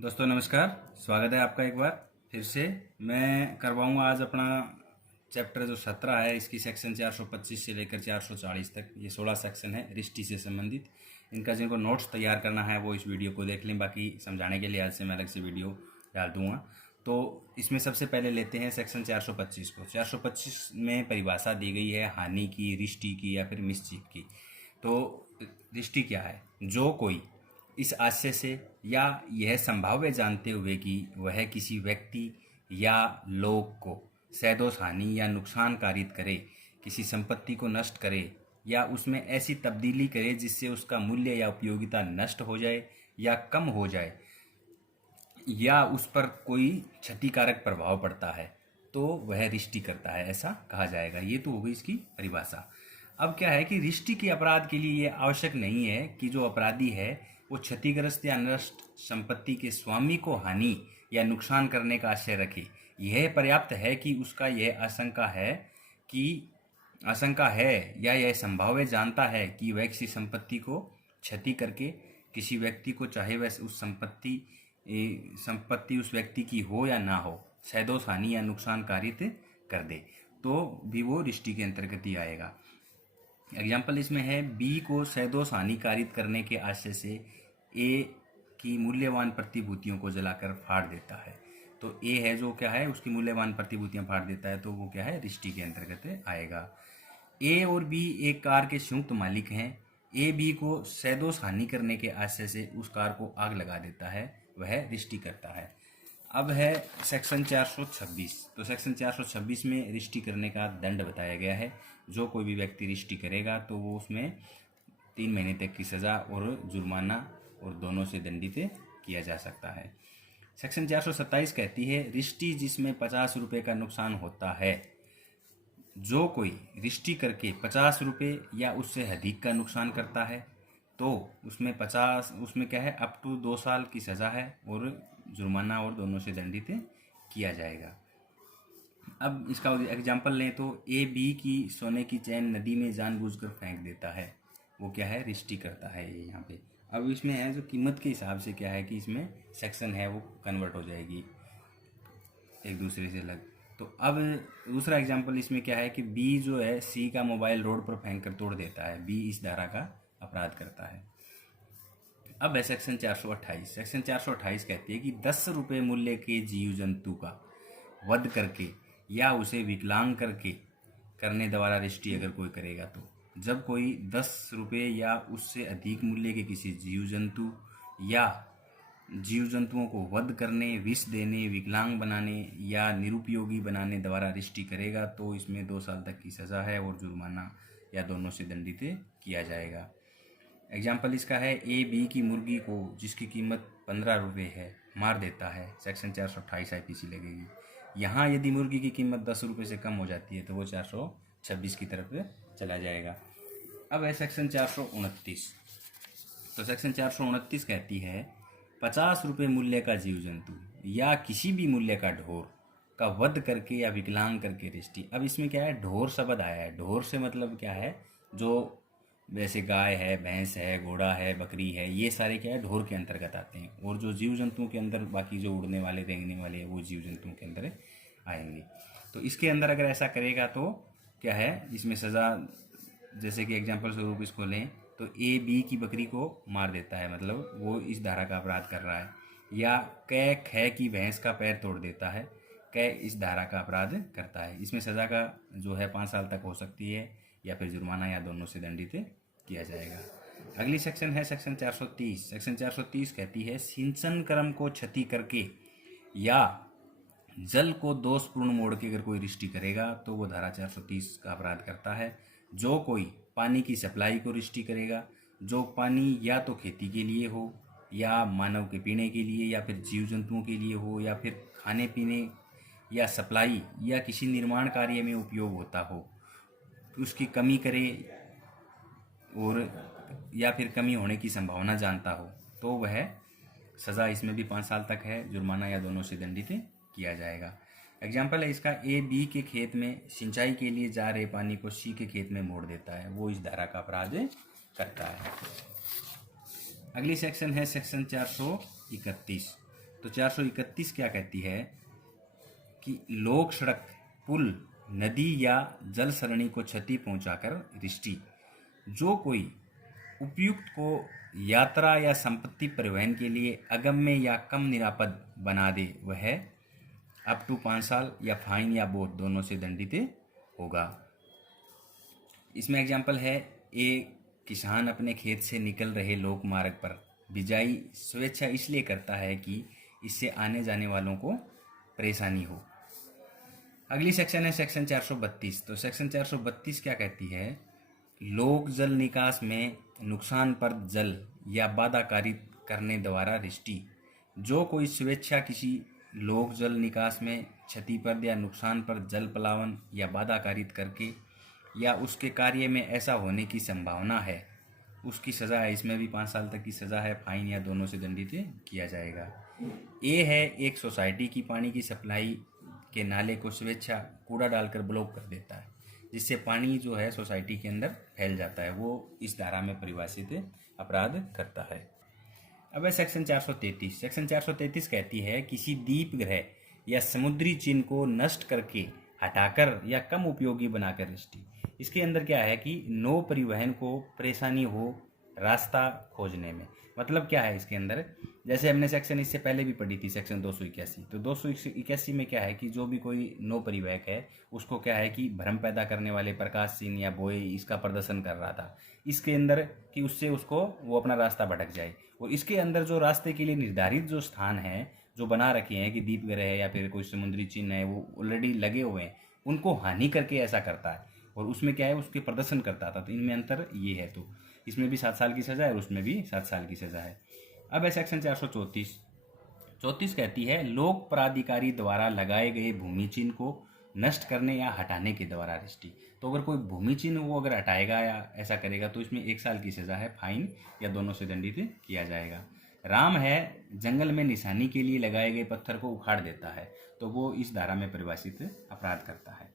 दोस्तों नमस्कार। स्वागत है आपका एक बार फिर से। मैं करवाऊंगा आज अपना चैप्टर जो 17 है, इसकी सेक्शन 425 से लेकर 440 तक। ये 16 सेक्शन है रिश्ती से संबंधित। इनका जिनको नोट्स तैयार करना है वो इस वीडियो को देख लें, बाकी समझाने के लिए आज से मैं अलग से वीडियो डाल दूंगा। तो इसमें सबसे पहले लेते हैं सेक्शन 425 को। 425 में परिभाषा दी गई है हानि की, रिश्ती की या फिर मिसचीफ की। तो रिश्ती क्या है? जो कोई इस आशय से या यह संभाव्य जानते हुए कि वह किसी व्यक्ति या लोग को सैदोष हानि या नुकसान कारित करे, किसी संपत्ति को नष्ट करे या उसमें ऐसी तब्दीली करे जिससे उसका मूल्य या उपयोगिता नष्ट हो जाए या कम हो जाए या उस पर कोई क्षतिकारक प्रभाव पड़ता है, तो वह रिश्ती करता है, ऐसा कहा जाएगा। ये तो हो गई इसकी परिभाषा। अब क्या है कि रिश्ती के अपराध के लिए यह आवश्यक नहीं है कि जो अपराधी है वो क्षतिग्रस्त या नष्ट संपत्ति के स्वामी को हानि या नुकसान करने का आशय रखे। यह पर्याप्त है कि उसका यह आशंका है या यह संभाव्य जानता है कि वह किसी संपत्ति को क्षति करके किसी व्यक्ति को, चाहे वह उस संपत्ति उस व्यक्ति की हो या ना हो, सैदोष हानि या नुकसान कारित कर दे, तो भी वो रिश्ती के अंतर्गत ही आएगा। एग्जाम्पल इसमें है, बी को सैदोष हानि कारित करने के आशय से ए की मूल्यवान प्रतिभूतियों को जलाकर फाड़ देता है। तो ए है जो क्या है, उसकी मूल्यवान प्रतिभूतियां फाड़ देता है, तो वो क्या है, रिश्ती के अंतर्गत आएगा। ए और बी एक कार के संयुक्त मालिक हैं। ए बी को सैदोष हानि करने के आशय से उस कार को आग लगा देता है, वह रिश्ती करता है। अब है सेक्शन 426। तो सेक्शन 426 में रिश्ती करने का दंड बताया गया है। जो कोई भी व्यक्ति रिश्ती करेगा तो वो उसमें 3 महीने तक की सज़ा और जुर्माना और दोनों से दंडित किया जा सकता है। सेक्शन 427 कहती है, रिश्ती जिसमें 50 रुपये का नुकसान होता है। जो कोई रिश्ती करके 50 रुपये या उससे अधिक का नुकसान करता है तो उसमें क्या है, अप टू 2 साल की सज़ा है और जुर्माना और दोनों से दंडित किया जाएगा। अब इसका एग्जाम्पल लें तो ए बी की सोने की चैन नदी में जानबूझकर फेंक देता है, वो क्या है, रिश्ती करता है ये यहाँ पे। अब इसमें है जो कीमत के हिसाब से क्या है कि इसमें सेक्शन है वो कन्वर्ट हो जाएगी एक दूसरे से अलग। तो अब दूसरा एग्जाम्पल इसमें क्या है कि बी जो है सी का मोबाइल रोड पर फेंक कर तोड़ देता है, बी इस धारा का अपराध करता है। अब है सेक्शन 428। सेक्शन 428 कहती है कि 10 रुपये मूल्य के जीव जंतु का वध करके या उसे विकलांग करने द्वारा रिश्ती अगर कोई करेगा, तो जब कोई 10 रुपये या उससे अधिक मूल्य के किसी जीव जंतु या जीव जंतुओं को वध करने, विष देने, विकलांग बनाने या निरुपयोगी बनाने द्वारा रिश्ती करेगा, तो इसमें 2 साल तक की सज़ा है और जुर्माना या दोनों से दंडित किया जाएगा। एग्जाम्पल इसका है, ए बी की मुर्गी को जिसकी कीमत 15 रुपये है मार देता है, सेक्शन 428 IPC लगेगी। यहाँ यदि मुर्गी की कीमत 10 रुपये से कम हो जाती है तो वो 426 की तरफ चला जाएगा। अब है सेक्शन 429। तो सेक्शन 429 कहती है, 50 रुपये मूल्य का जीव जंतु या किसी भी मूल्य का ढोर का वध करके या विकलांग करके रिश्ती। अब इसमें क्या है, ढोर शब्द आया है। ढोर से मतलब क्या है, जो जैसे गाय है, भैंस है, घोड़ा है, बकरी है, ये सारे क्या है, ढोर के अंतर्गत आते हैं। और जो जीव जंतुओं के अंदर बाकी जो उड़ने वाले, रेंगने वाले, वो जीव जंतुओं के अंदर आएंगे। तो इसके अंदर अगर ऐसा करेगा तो क्या है, इसमें सज़ा, जैसे कि एग्जाम्पल स्वरूप इसको लें तो ए बी की बकरी को मार देता है, मतलब वो इस धारा का अपराध कर रहा है। या कै ख की भैंस का पैर तोड़ देता है, कै इस धारा का अपराध करता है। इसमें सज़ा का जो है 5 साल तक हो सकती है या फिर जुर्माना या दोनों से दंडित किया जाएगा। अगली सेक्शन है सेक्शन 430। सेक्शन 430 कहती है, सिंचन क्रम को क्षति करके या जल को दोषपूर्ण मोड़ के अगर कोई रिश्ती करेगा तो वो धारा 430 का अपराध करता है। जो कोई पानी की सप्लाई को रिश्ती करेगा, जो पानी या तो खेती के लिए हो या मानव के पीने के लिए या फिर जीव जंतुओं के लिए हो या फिर खाने पीने या सप्लाई या किसी निर्माण कार्य में उपयोग होता हो, उसकी कमी करे और या फिर कमी होने की संभावना जानता हो, तो वह सज़ा इसमें भी 5 साल तक है, जुर्माना या दोनों से दंडित किया जाएगा। एग्जाम्पल है इसका, ए बी के खेत में सिंचाई के लिए जा रहे पानी को सी के खेत में मोड़ देता है, वो इस धारा का अपराध करता है। अगली सेक्शन है सेक्शन 431। तो 431 क्या कहती है कि लोक सड़क, पुल, नदी या जल सरणी को क्षति पहुंचाकर रिष्टि। जो कोई उपयुक्त को यात्रा या संपत्ति परिवहन के लिए अगम्य या कम निरापद बना दे वह अप टू 5 साल या फाइन या बोध दोनों से दंडित होगा। इसमें एग्जाम्पल है, एक किसान अपने खेत से निकल रहे लोक मार्ग पर बिजाई स्वेच्छा इसलिए करता है कि इससे आने जाने वालों को परेशानी हो। अगली सेक्शन है सेक्शन 432। तो सेक्शन 432 क्या कहती है, लोक जल निकास में नुकसान पर जल या बाधा कारित करने द्वारा रिष्टि। जो कोई स्वेच्छा किसी लोक जल निकास में क्षतिप्रद या नुकसान पर जल पलावन या बाधा कारित करके या उसके कार्य में ऐसा होने की संभावना है, उसकी सज़ा है, इसमें भी 5 साल तक की सज़ा है, फाइन या दोनों से दंडित किया जाएगा। ए है, एक सोसाइटी की पानी की सप्लाई के नाले को स्वेच्छा कूड़ा डालकर ब्लॉक कर देता है, जिससे पानी जो है सोसाइटी के अंदर फैल जाता है, वो इस धारा में परिभाषित अपराध करता है। अब है सेक्शन 433। सेक्शन 433 कहती है, किसी द्वीप ग्रह या समुद्री चिन्ह को नष्ट करके, हटाकर या कम उपयोगी बनाकर रिष्टि। इसके अंदर क्या है कि नौ परिवहन को परेशानी हो रास्ता खोजने में। मतलब क्या है इसके अंदर, जैसे हमने सेक्शन इससे पहले भी पढ़ी थी सेक्शन 281। तो 281 में क्या है कि जो भी कोई नौ परिवहक है उसको क्या है कि भ्रम पैदा करने वाले प्रकाश चिन्ह या बोए इसका प्रदर्शन कर रहा था इसके अंदर कि उससे उसको वो अपना रास्ता भटक जाए। और इसके अंदर जो रास्ते के लिए निर्धारित जो स्थान है जो बना रखे हैं कि दीप ग्रह है या फिर कोई समुद्री चिन्ह है वो ऑलरेडी लगे हुए हैं, उनको हानि करके ऐसा करता है और उसमें क्या है उसके प्रदर्शन करता था। तो इनमें अंतर ये है। तो इसमें भी 7 साल की सज़ा है और उसमें भी 7 साल की सज़ा है। अब है सेक्शन 434 कहती है, लोक प्राधिकारी द्वारा लगाए गए भूमि चिन्ह को नष्ट करने या हटाने के द्वारा रिष्टि। तो अगर कोई भूमि चिन्ह वो अगर हटाएगा या ऐसा करेगा तो इसमें 1 साल की सज़ा है, फाइन या दोनों से दंडित किया जाएगा। राम है, जंगल में निशानी के लिए लगाए गए पत्थर को उखाड़ देता है, तो वो इस धारा में परिभाषित अपराध करता है।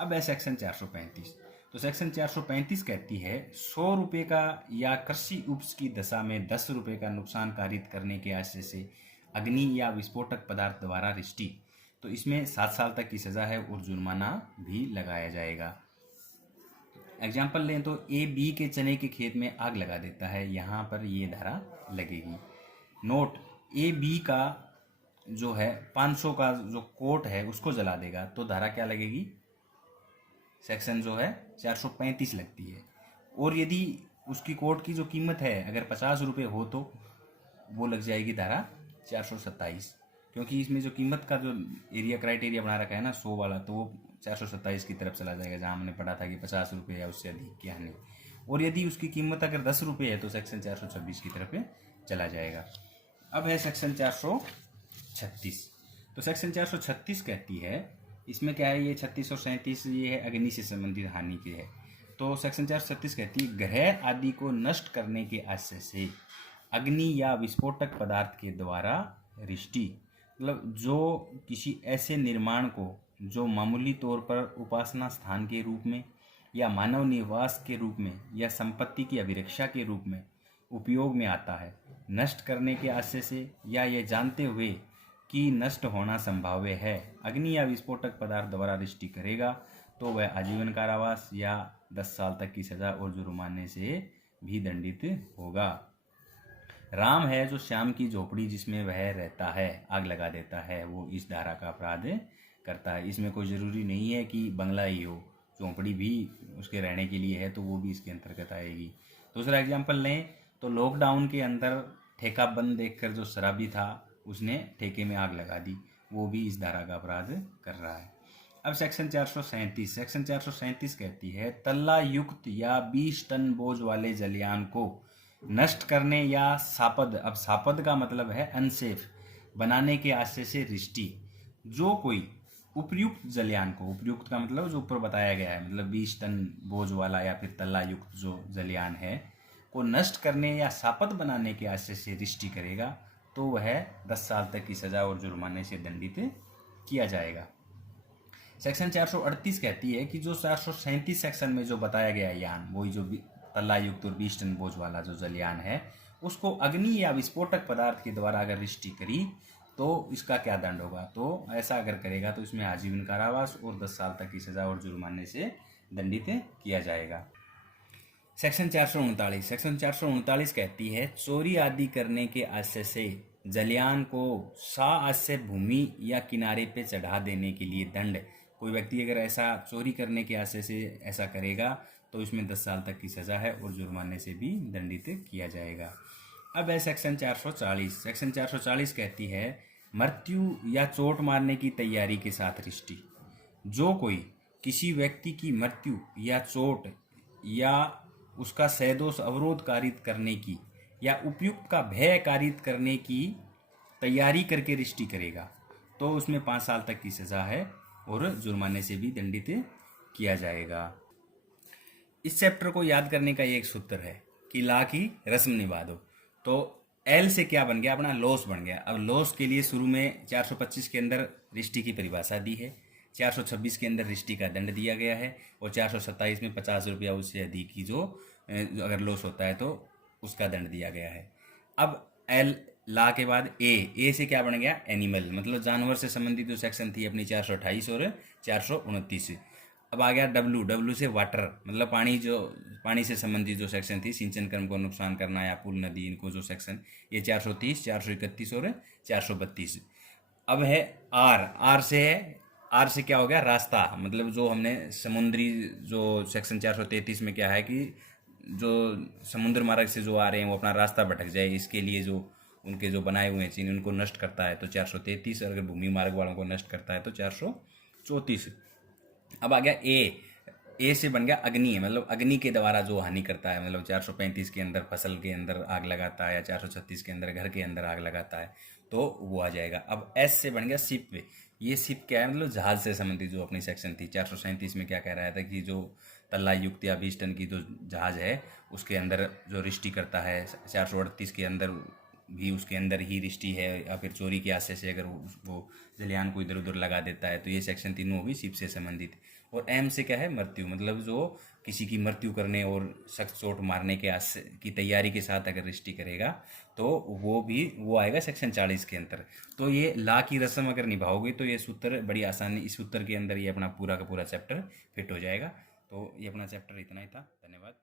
अब है सेक्शन 435। तो सेक्शन 435 कहती है, 100 रुपये का या कृषि उपज की दशा में 10 रुपये का नुकसान कारित करने के आशय से अग्नि या विस्फोटक पदार्थ द्वारा रिष्टि। तो इसमें 7 साल तक की सज़ा है और जुर्माना भी लगाया जाएगा। एग्जाम्पल लें तो ए बी के चने के खेत में आग लगा देता है, यहाँ पर ये धारा लगेगी। नोट, ए बी का जो है 500 का जो कोट है उसको जला देगा तो धारा क्या लगेगी, सेक्शन जो है 435 लगती है। और यदि उसकी कोट की जो कीमत है अगर 50 रुपये हो तो वो लग जाएगी धारा 427, क्योंकि इसमें जो कीमत का जो एरिया क्राइटेरिया बना रखा है ना 100 वाला, तो वो 427 की तरफ चला जाएगा, जहाँ हमने पढ़ा था कि 50 रुपये या उससे अधिक क्या नहीं। और यदि उसकी कीमत अगर 10 रुपये है तो सेक्शन 426 की तरफ चला जाएगा। अब है सेक्शन 436। तो सेक्शन 436 कहती है, इसमें क्या है, ये 36 और 37 ये है अग्नि से संबंधित हानि के है। तो सेक्शन 436 कहती है, ग्रह आदि को नष्ट करने के आशय से अग्नि या विस्फोटक पदार्थ के द्वारा रिष्टि। मतलब जो किसी ऐसे निर्माण को जो मामूली तौर पर उपासना स्थान के रूप में या मानव निवास के रूप में या संपत्ति की अभिरक्षा के रूप में उपयोग में आता है, नष्ट करने के आशय से या ये जानते हुए कि नष्ट होना संभाव्य है, अग्नि या विस्फोटक पदार्थ द्वारा रिष्टि करेगा तो वह आजीवन कारावास या 10 साल तक की सजा और जुर्माने से भी दंडित होगा। राम है, जो श्याम की झोपड़ी जिसमें वह रहता है आग लगा देता है, वो इस धारा का अपराध करता है। इसमें कोई ज़रूरी नहीं है कि बंगला ही हो, झोपड़ी भी उसके रहने के लिए है तो वो भी इसके अंतर्गत आएगी। दूसरा एग्जाम्पल लें तो लॉकडाउन के अंदर ठेका बंद देखकर जो शराबी था उसने ठेके में आग लगा दी, वो भी इस धारा का अपराध कर रहा है। अब सेक्शन 437। सेक्शन 437 कहती है, तल्ला युक्त या 20 टन बोझ वाले जलयान को नष्ट करने या सापद, अब सापद का मतलब है अनसेफ बनाने के आशय से रिष्टि। जो कोई उपयुक्त जलयान को, उपयुक्त का मतलब जो ऊपर बताया गया है, मतलब 20 टन बोझ वाला या फिर तल्ला युक्त जो जलयान है को नष्ट करने या सापद बनाने के आशय से रिष्टि करेगा तो वह 10 साल तक की सजा और जुर्माने से दंडित किया जाएगा। सेक्शन 438 कहती है कि जो 437 सेक्शन में जो बताया गया यान, वही जो तल्ला युक्त और 20 टन बोझ वाला जो जलयान है, उसको अग्नि या विस्फोटक पदार्थ के द्वारा अगर रिष्टि करी तो इसका क्या दंड होगा। तो ऐसा अगर करेगा तो इसमें आजीवन कारावास और 10 साल तक की सजा और जुर्माने से दंडित किया जाएगा। सेक्शन 439 कहती है चोरी आदि करने के आशय से जलयान को आश्रय भूमि या किनारे पे चढ़ा देने के लिए दंड। कोई व्यक्ति अगर ऐसा चोरी करने के आशय से ऐसा करेगा तो इसमें 10 साल तक की सजा है और जुर्माने से भी दंडित किया जाएगा। अब है सेक्शन 440 कहती है मृत्यु या चोट मारने की तैयारी के साथ रिष्टि। जो कोई किसी व्यक्ति की मृत्यु या चोट या उसका सैदोष अवरोध कारित करने की या उपयुक्त का भय कारित करने की तैयारी करके रिष्टि करेगा तो उसमें 5 साल तक की सजा है और जुर्माने से भी दंडित किया जाएगा। इस चैप्टर को याद करने का ये एक सूत्र है कि ला की रस्म निभा दो। तो एल से क्या बन गया, अपना लॉस बन गया। अब लॉस के लिए शुरू में 425 के अंदर रिष्टि की परिभाषा दी है, 426 के अंदर रिष्टि का दंड दिया गया है और 427 में 50 रुपया उससे अधिक की जो अगर लॉस होता है तो उसका दंड दिया गया है। अब एल ला के बाद ए से क्या बन गया, एनिमल, मतलब जानवर से संबंधित जो सेक्शन थी अपनी 428 और 429। अब आ गया डब्लू से वाटर, मतलब पानी से संबंधित जो सेक्शन थी, सिंचन कर्म को नुकसान करना या पुल नदी, इनको जो सेक्शन, ये 430, 431 और 432। अब है आर से क्या हो गया, रास्ता, मतलब जो हमने समुद्री जो सेक्शन 433 में क्या है कि जो समुद्र मार्ग से जो आ रहे हैं वो अपना रास्ता भटक जाए, इसके लिए जो उनके जो बनाए हुए चिन्ह उनको नष्ट करता है तो 433, और अगर भूमि मार्ग वालों को नष्ट करता है तो 434। अब आ गया ए से बन गया अग्नि, मतलब अग्नि के द्वारा जो हानि करता है, मतलब 435 के अंदर फसल के अंदर आग लगाता है या 436 के अंदर घर के अंदर आग लगाता है तो वो आ जाएगा। अब एस से बन गया शिप। ये शिप क्या है, मतलब जहाज से संबंधित जो अपनी सेक्शन थी 437 में क्या कह रहा था कि जो तल्ला युक्त या 20 टन की जो जहाज है उसके अंदर जो रिष्टि करता है, 438 के अंदर भी उसके अंदर ही रिष्टि है, या फिर चोरी के आशय से अगर वो जलयान को इधर उधर लगा देता है तो ये सेक्शन तीनों होगी शिप से संबंधित। और एम से क्या है, मृत्यु, मतलब जो किसी की मृत्यु करने और सख्त चोट मारने के आशय की तैयारी के साथ अगर रिष्टि करेगा तो वो आएगा सेक्शन 40 के अंदर। तो ये ला की रस्म अगर निभाओगे तो ये सूत्र बड़ी आसानी, इस सूत्र के अंदर ये अपना पूरा का पूरा चैप्टर फिट हो जाएगा। तो ये अपना चैप्टर इतना ही था। धन्यवाद।